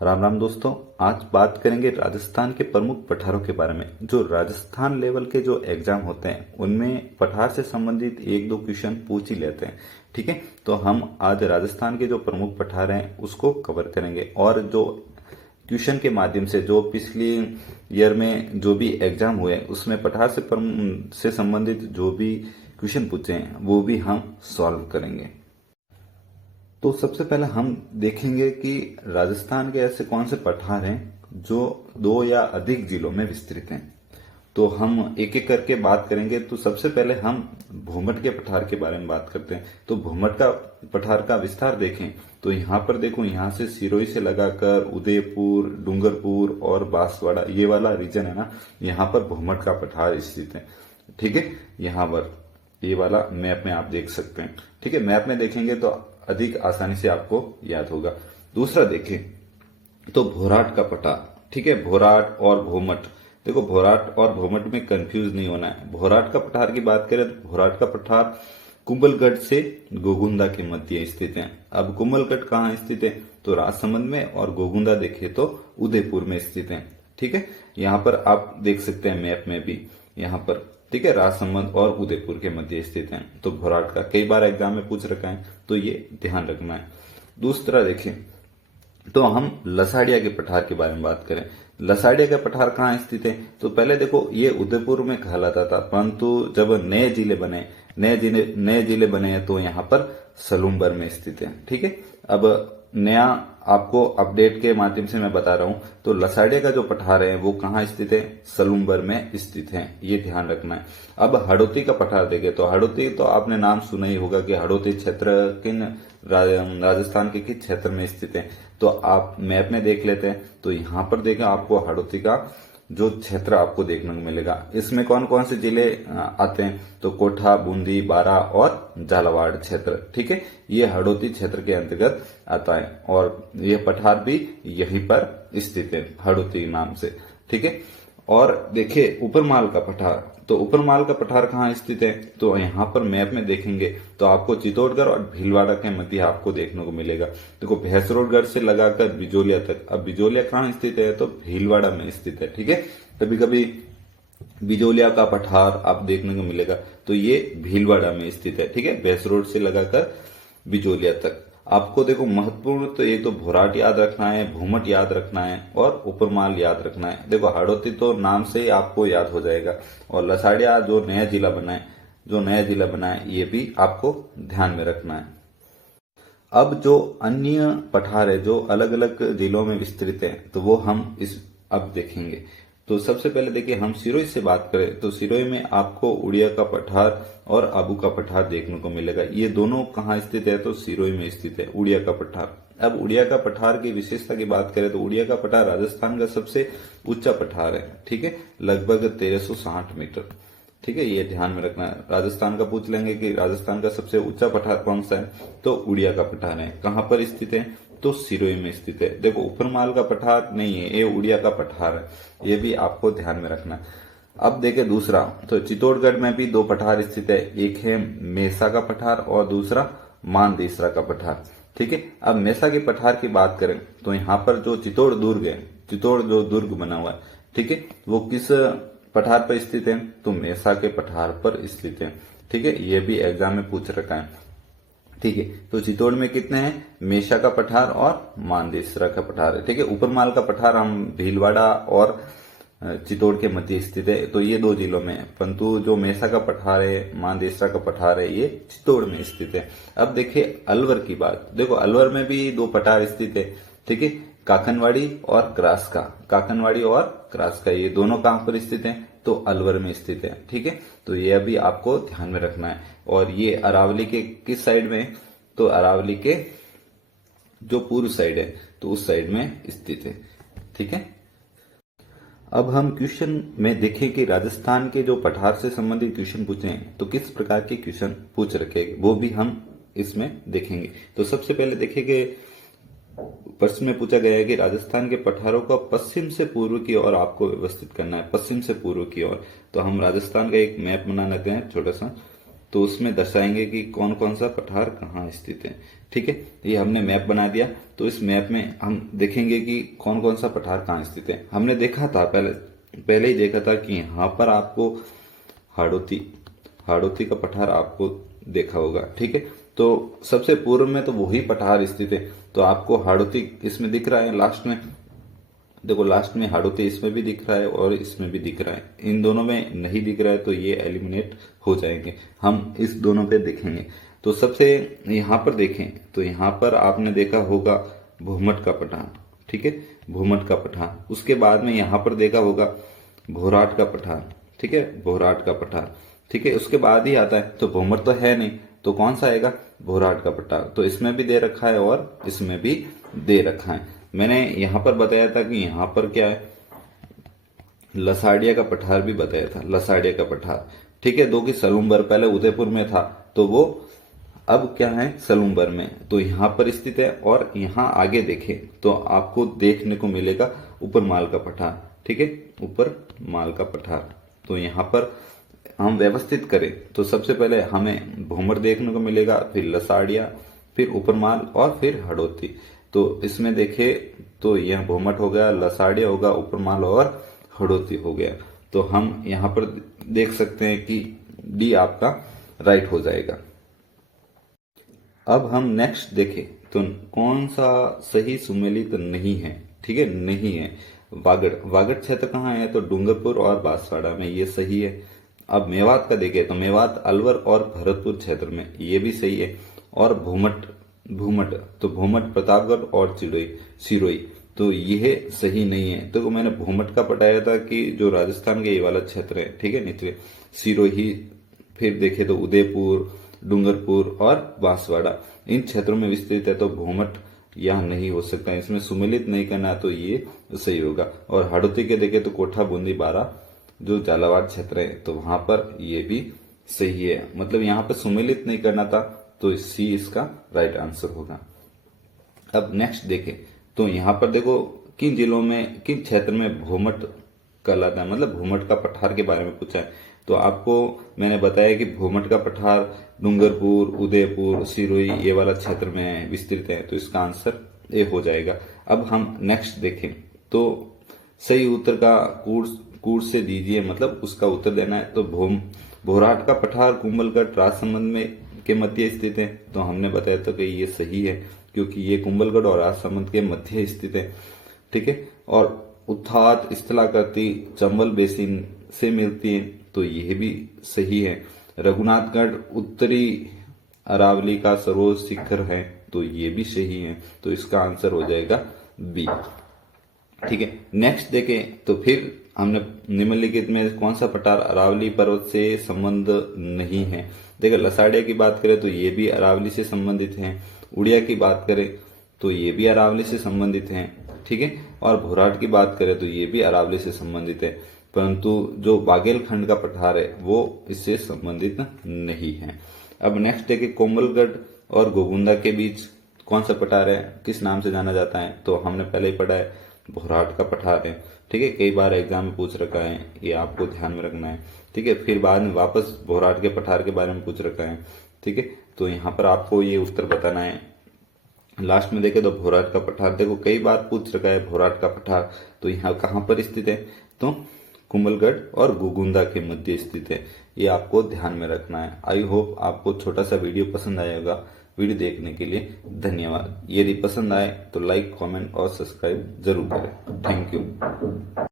राम राम दोस्तों। आज बात करेंगे राजस्थान के प्रमुख पठारों के बारे में। जो राजस्थान लेवल के जो एग्जाम होते हैं उनमें पठार से संबंधित एक दो क्वेश्चन पूछ ही लेते हैं। ठीक है, तो हम आज राजस्थान के जो प्रमुख पठार हैं उसको कवर करेंगे और जो क्वेश्चन के माध्यम से जो पिछली ईयर में जो भी एग्जाम हुए उसमें पठार से संबंधित जो भी क्वेश्चन पूछे हैं वो भी हम सॉल्व करेंगे। तो सबसे पहले हम देखेंगे कि राजस्थान के ऐसे कौन से पठार हैं जो दो या अधिक जिलों में विस्तृत हैं। तो हम एक एक करके बात करेंगे। तो सबसे पहले हम भूमट के पठार के बारे में बात करते हैं। तो भूमट का पठार का विस्तार देखें तो यहाँ पर देखो, यहाँ से सिरोही से लगाकर उदयपुर, डूंगरपुर और बांसवाड़ा ये वाला रीजन है ना, यहाँ पर भूमट का पठार स्थित है। ठीक है, यहाँ पर ये वाला मैप में आप देख सकते हैं। ठीक है, मैप में देखेंगे तो अधिक आसानी से आपको याद होगा। दूसरा देखें तो भोराट का पठार। ठीक है, भोराट और भूमट, देखो भोराट और भूमट में कंफ्यूज नहीं होना है। भोराट का पठार की बात करें तो भोराट का पठार कुंभलगढ़ से गोगुंदा के मध्य स्थित है। अब कुंभलगढ़ कहाँ स्थित है तो राजसमंद में, और गोगुंदा देखे तो उदयपुर में स्थित है। ठीक है, यहाँ पर आप देख सकते हैं मैप में भी यहाँ पर। ठीक है, राजसमंद और उदयपुर के मध्य स्थित है। तो भोराट का कई बार एग्जाम में पूछ रखा है तो ये ध्यान रखना है। दूसरा देखें तो हम लसाड़िया के पठार के बारे में बात करें। लसाड़िया का पठार कहाँ स्थित है तो पहले देखो ये उदयपुर में कहलाता था, परंतु जब नए जिले बने हैं तो यहाँ पर सलूम्बर में स्थित है। ठीक है, अब नया आपको अपडेट के माध्यम से मैं बता रहा हूं। तो लसाड़िया का जो पठार है वो कहाँ स्थित है, सलूम्बर में स्थित है, ये ध्यान रखना है। अब हड़ौती का पठार देखें तो हड़ौती तो आपने नाम सुना ही होगा कि हड़ौती क्षेत्र किन राजस्थान के किस क्षेत्र में स्थित है। तो आप मैप में देख लेते हैं तो यहाँ पर देखें आपको हड़ौती का जो क्षेत्र आपको देखने को मिलेगा। इसमें कौन कौन से जिले आते हैं तो कोठा, बूंदी, बारा और झालावाड़ क्षेत्र। ठीक है, ये हड़ौती क्षेत्र के अंतर्गत आता है और यह पठार भी यहीं पर स्थित है हड़ौती नाम से। ठीक है, और देखिए उपरमाल का पठार। तो उपरमाल का पठार कहाँ स्थित है तो यहाँ पर मैप में देखेंगे तो आपको चित्तौड़गढ़ और भीलवाड़ा के मध्य आपको देखने को मिलेगा। देखो भैंसरोडगढ़ से लगाकर बिजोलिया तक। अब बिजोलिया कहाँ स्थित है तो भीलवाड़ा में स्थित है। ठीक है, कभी कभी बिजोलिया का पठार आप देखने को मिलेगा तो ये भीलवाड़ा में स्थित है। ठीक है, भैंसरोड से लगाकर बिजोलिया तक। आपको देखो महत्वपूर्ण तो ये तो भोराट याद रखना है, भूमट याद रखना है और उपरमाल याद रखना है। देखो हड़ौती तो नाम से ही आपको याद हो जाएगा, और लसाड़िया जो नया जिला बना है ये भी आपको ध्यान में रखना है। अब जो अन्य पठार है जो अलग अलग जिलों में विस्तृत है तो वो हम अब देखेंगे। तो सबसे पहले देखिए हम सिरोही से बात करें तो सिरोही में आपको उड़िया का पठार और आबू का पठार देखने को मिलेगा। ये दोनों कहाँ स्थित है तो सिरोही में स्थित है उड़िया का पठार। अब उड़िया का पठार की विशेषता की बात करें तो उड़िया का पठार राजस्थान का सबसे ऊंचा पठार है। ठीक है, लगभग 1360 मीटर। ठीक है, ये ध्यान में रखना है। राजस्थान का पूछ लेंगे कि राजस्थान का सबसे ऊंचा पठार कौन सा है तो उड़िया का पठार है। कहाँ पर स्थित है तो सिरोही में स्थित है। देखो उपरमाल का पठार नहीं है, ये उड़िया का पठार है, ये भी आपको ध्यान में रखना है। अब देखें दूसरा तो चित्तौड़गढ़ में भी दो पठार स्थित है, एक है मेसा का पठार और दूसरा मानदेसरा का पठार। ठीक है, अब मेसा के पठार की बात करें तो यहाँ पर जो चित्तौड़ दुर्ग है, चित्तौड़ जो दुर्ग बना हुआ है, ठीक है, वो किस पठार पर स्थित है तो मेसा के पठार पर स्थित है। ठीक है, ये भी एग्जाम में पूछ रखा है। ठीक है, तो चित्तौड़ में कितने हैं, मेषा का पठार और मानदेसरा का पठार है। ठीक है, उपरमाल का पठार हम भीलवाड़ा और चित्तौड़ के मध्य स्थित है तो ये दो जिलों में है, परंतु जो मेषा का पठार है, मानदेसरा का पठार है, ये चित्तौड़ में स्थित है। अब देखिए अलवर की बात। देखो अलवर में भी दो पठार स्थित है। ठीक है, काकनवाड़ी और क्रास का ये दोनों कहां पर स्थित है तो अलवर में स्थित है। ठीक है, तो ये अभी आपको ध्यान में रखना है। और ये अरावली के किस साइड में तो अरावली के जो पूर्व साइड है तो उस साइड में स्थित है। ठीक है, अब हम क्वेश्चन में देखें कि राजस्थान के जो पठार से संबंधित क्वेश्चन पूछे हैं तो किस प्रकार के क्वेश्चन पूछ रखे वो भी हम इसमें देखेंगे। तो सबसे पहले देखिए कि प्रश्न में पूछा गया है कि राजस्थान के पठारों को पश्चिम से पूर्व की ओर आपको व्यवस्थित करना है, पश्चिम से पूर्व की ओर। तो हम राजस्थान का एक मैप बना लेते हैं छोटा सा। तो उसमें दर्शाएंगे कि कौन कौन सा पठार कहाँ स्थित है। ठीक है, ये हमने मैप बना दिया। तो इस मैप में हम देखेंगे कि कौन कौन सा पठार कहाँ स्थित है। हमने देखा था पहले ही देखा था कि यहाँ पर आपको हाड़ौती का पठार आपको देखा होगा। ठीक है, तो सबसे पूर्व में तो वही पठार स्थित है। तो आपको हाड़ौती इसमें दिख रहा है, लास्ट में देखो, लास्ट में हाड़ौती इसमें भी दिख रहा है और इसमें भी दिख रहा है। इन दोनों में नहीं दिख रहा है तो ये एलिमिनेट हो जाएंगे। हम इस दोनों पे देखेंगे। तो सबसे यहाँ पर देखें तो यहाँ पर आपने देखा होगा भूमट का पठार। ठीक है, भूमट का पठार। उसके बाद में यहाँ पर देखा होगा भोराट का पठार। ठीक है, भोराट का पठार। ठीक है, उसके बाद ही आता है। तो भूमट तो है नहीं, तो कौन सा आएगा? भोराट का पठार। तो इसमें भी दे रखा है और इसमें भी दे रखा है। मैंने यहां पर बताया था कि यहां पर क्या है, लसाड़िया का पठार भी बताया था, लसाड़िया का पठार। ठीक है, दो की सलूम्बर पहले उदयपुर में था, तो वो अब क्या है, सलूम्बर में। तो यहाँ पर स्थित है। और यहाँ आगे देखें तो आपको देखने को मिलेगा ऊपर माल का पठार। ठीक है, ऊपर माल का पठार। तो यहाँ पर हम व्यवस्थित करें तो सबसे पहले हमें भूमर देखने को मिलेगा, फिर लसाड़िया, फिर उपरमाल और फिर हाड़ौती। तो इसमें देखे तो यह भूमट हो गया, लसाड़िया होगा, उपरमाल और हाड़ौती हो गया। तो हम यहाँ पर देख सकते हैं कि डी आपका राइट हो जाएगा। अब हम नेक्स्ट देखें तो कौन सा सही सुमेलित नहीं है। ठीक है, नहीं है। वागड़ क्षेत्र कहाँ है? तो डूंगरपुर और बांसवाड़ा में, ये सही है। अब मेवात का देखें तो मेवात अलवर और भरतपुर क्षेत्र में, ये भी सही है। और भूमट तो भूमट प्रतापगढ़ और सिरोही, तो यह सही नहीं है। तो मैंने भूमट का बताया था कि जो राजस्थान के ये वाला क्षेत्र है, ठीक है, निचले सिरोही, फिर देखे तो उदयपुर, डूंगरपुर और बांसवाड़ा, इन क्षेत्रों में विस्तृत है। तो भूमट यहाँ नहीं हो सकता, इसमें सुमेलित नहीं करना, तो ये सही होगा। और हाड़ौती के देखे तो कोठा, बूंदी, बारा जो झालावाड़ क्षेत्र है, तो वहां पर ये भी सही है। मतलब यहाँ पर सुमेलित नहीं करना था, तो सी इसका राइट आंसर होगा। अब नेक्स्ट देखें तो यहाँ पर देखो किन जिलों में, किन क्षेत्र में भूमट कहलाता है, मतलब भूमट का पठार के बारे में पूछा है। तो आपको मैंने बताया कि भूमट का पठार डूंगरपुर, उदयपुर, सिरोही, ये वाला क्षेत्र में विस्तृत है। तो इसका आंसर ए हो जाएगा। अब हम नेक्स्ट देखें तो सही उत्तर का कूट से दीजिए, मतलब उसका उत्तर देना है। तो भोराट का पठार कुंभलगढ़ राजसमंद में के मध्य स्थित है। तो हमने बताया था कि ये सही है, क्योंकि ये कुंभलगढ़ और राजसमंद के मध्य स्थित है। ठीक है, और उत्थात स्थलाकृति चंबल बेसिन से मिलती है, तो यह भी सही है। रघुनाथगढ़ उत्तरी अरावली का सर्वोच्च शिखर है, तो ये भी सही है। तो इसका आंसर हो जाएगा बी। ठीक है, नेक्स्ट देखें तो फिर हमने निम्नलिखित में कौन सा पठार अरावली पर्वत से संबंध नहीं है। देखो, लसाड़िया की बात करें तो ये भी अरावली से संबंधित है। उड़िया की बात करें तो ये भी अरावली से संबंधित है। ठीक है, और भोराट की बात करें तो ये भी अरावली से संबंधित है, परंतु जो बागेलखंड का पठार है वो इससे संबंधित नहीं है। अब नेक्स्ट देखें, कोमलगढ़ और गोगुंदा के बीच कौन सा पठार है, किस नाम से जाना जाता है। तो हमने पहले ही पढ़ा है, भोराट का पठार है। ठीक है, कई बार एग्जाम में पूछ रखा है, ये आपको ध्यान में रखना है। ठीक है, फिर बाद में वापस भोराट के पठार के बारे में पूछ रखा है। ठीक है, तो यहाँ पर आपको ये उत्तर बताना है। लास्ट में देखे तो भोराट का पठार, देखो कई बार पूछ रखा है भोराट का पठार, तो यहाँ कहाँ पर स्थित है, तो कुंभलगढ़ और गोगुंदा के मध्य स्थित है। ये आपको ध्यान में रखना है। आई होप आपको छोटा सा वीडियो पसंद आएगा। वीडियो देखने के लिए धन्यवाद। यदि पसंद आए तो लाइक, कमेंट और सब्सक्राइब जरूर करें। Thank you.